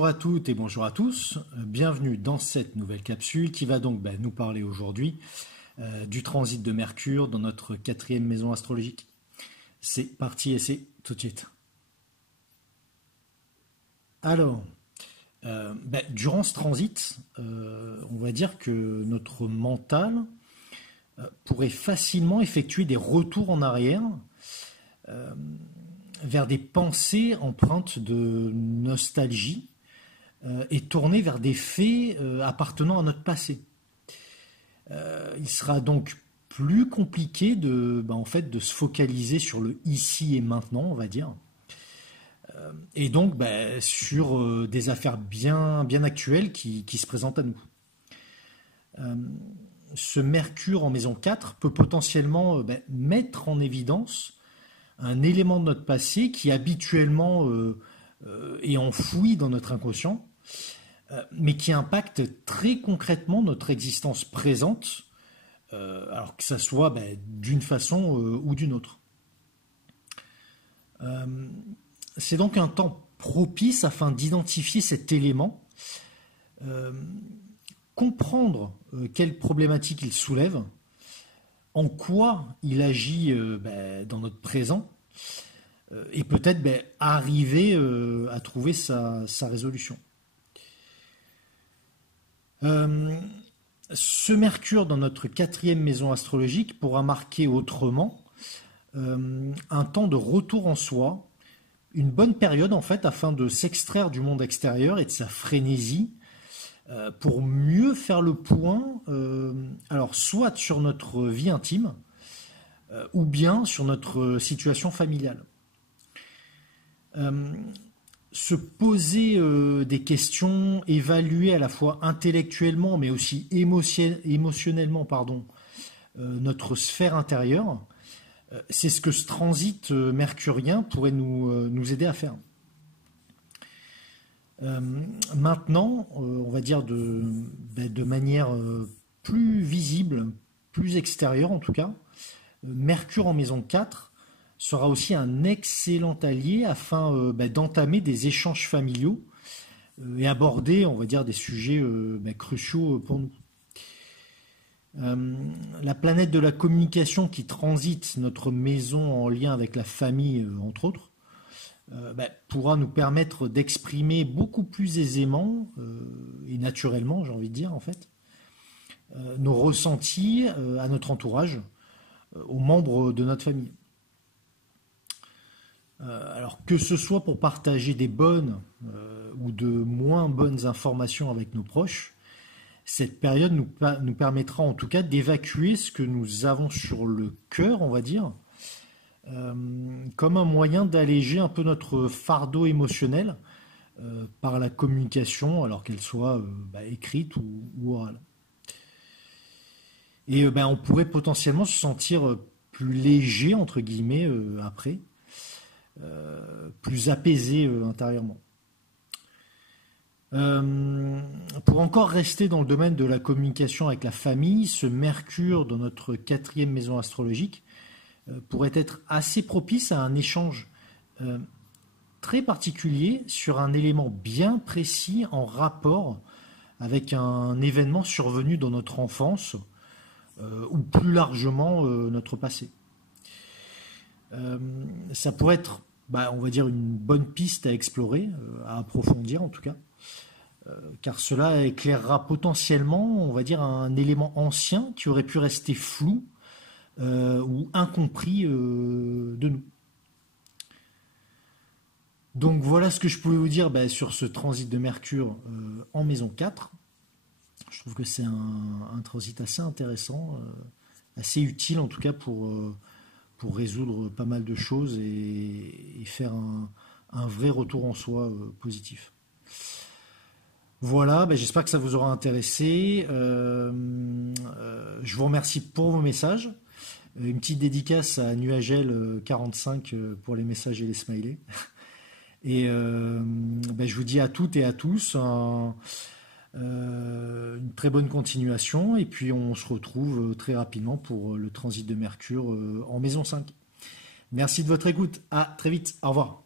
Bonjour à toutes et bonjour à tous, bienvenue dans cette nouvelle capsule qui va donc nous parler aujourd'hui du transit de Mercure dans notre quatrième maison astrologique. C'est parti et c'est tout de suite. Alors, durant ce transit, on va dire que notre mental pourrait facilement effectuer des retours en arrière vers des pensées empreintes de nostalgie et tournées vers des faits appartenant à notre passé. Il sera donc plus compliqué de se focaliser sur le ici et maintenant, on va dire, et donc sur des affaires bien actuelles qui se présentent à nous. Ce Mercure en maison 4 peut potentiellement mettre en évidence un élément de notre passé qui habituellement est enfoui dans notre inconscient, mais qui impacte très concrètement notre existence présente, alors que ça soit d'une façon ou d'une autre. C'est donc un temps propice afin d'identifier cet élément, comprendre quelle problématique il soulève, en quoi il agit dans notre présent, et peut-être arriver à trouver sa résolution. Ce Mercure dans notre quatrième maison astrologique pourra marquer autrement un temps de retour en soi, une bonne période en fait afin de s'extraire du monde extérieur et de sa frénésie, pour mieux faire le point, alors soit sur notre vie intime, ou bien sur notre situation familiale. Se poser des questions, évaluer à la fois intellectuellement mais aussi émotionnellement notre sphère intérieure, c'est ce que ce transit mercurien pourrait nous aider à faire. Maintenant, on va dire de manière plus visible, plus extérieure en tout cas, Mercure en maison 4 sera aussi un excellent allié afin d'entamer des échanges familiaux et aborder, on va dire, des sujets cruciaux pour nous. La planète de la communication qui transite notre maison en lien avec la famille, entre autres, pourra nous permettre d'exprimer beaucoup plus aisément et naturellement, j'ai envie de dire en fait, nos ressentis à notre entourage, aux membres de notre famille. Alors que ce soit pour partager des bonnes ou de moins bonnes informations avec nos proches, cette période nous permettra en tout cas d'évacuer ce que nous avons sur le cœur, on va dire, comme un moyen d'alléger un peu notre fardeau émotionnel par la communication, alors qu'elle soit écrite ou orale. Et on pourrait potentiellement se sentir plus léger, entre guillemets, après, plus apaisé intérieurement. Pour encore rester dans le domaine de la communication avec la famille, ce Mercure dans notre quatrième maison astrologique pourrait être assez propice à un échange très particulier sur un élément bien précis en rapport avec un événement survenu dans notre enfance ou plus largement notre passé. Ça pourrait être, on va dire, une bonne piste à explorer, à approfondir en tout cas, car cela éclairera potentiellement, on va dire, un élément ancien qui aurait pu rester flou ou incompris de nous. Donc voilà ce que je pouvais vous dire sur ce transit de Mercure en maison 4. Je trouve que c'est un transit assez intéressant, assez utile en tout cas pour résoudre pas mal de choses et faire un vrai retour en soi positif. Voilà, j'espère que ça vous aura intéressé. Je vous remercie pour vos messages. Une petite dédicace à Nuagel45 pour les messages et les smileys. Et je vous dis à toutes et à tous une très bonne continuation. Et puis on se retrouve très rapidement pour le transit de Mercure en maison 5. Merci de votre écoute. À très vite. Au revoir.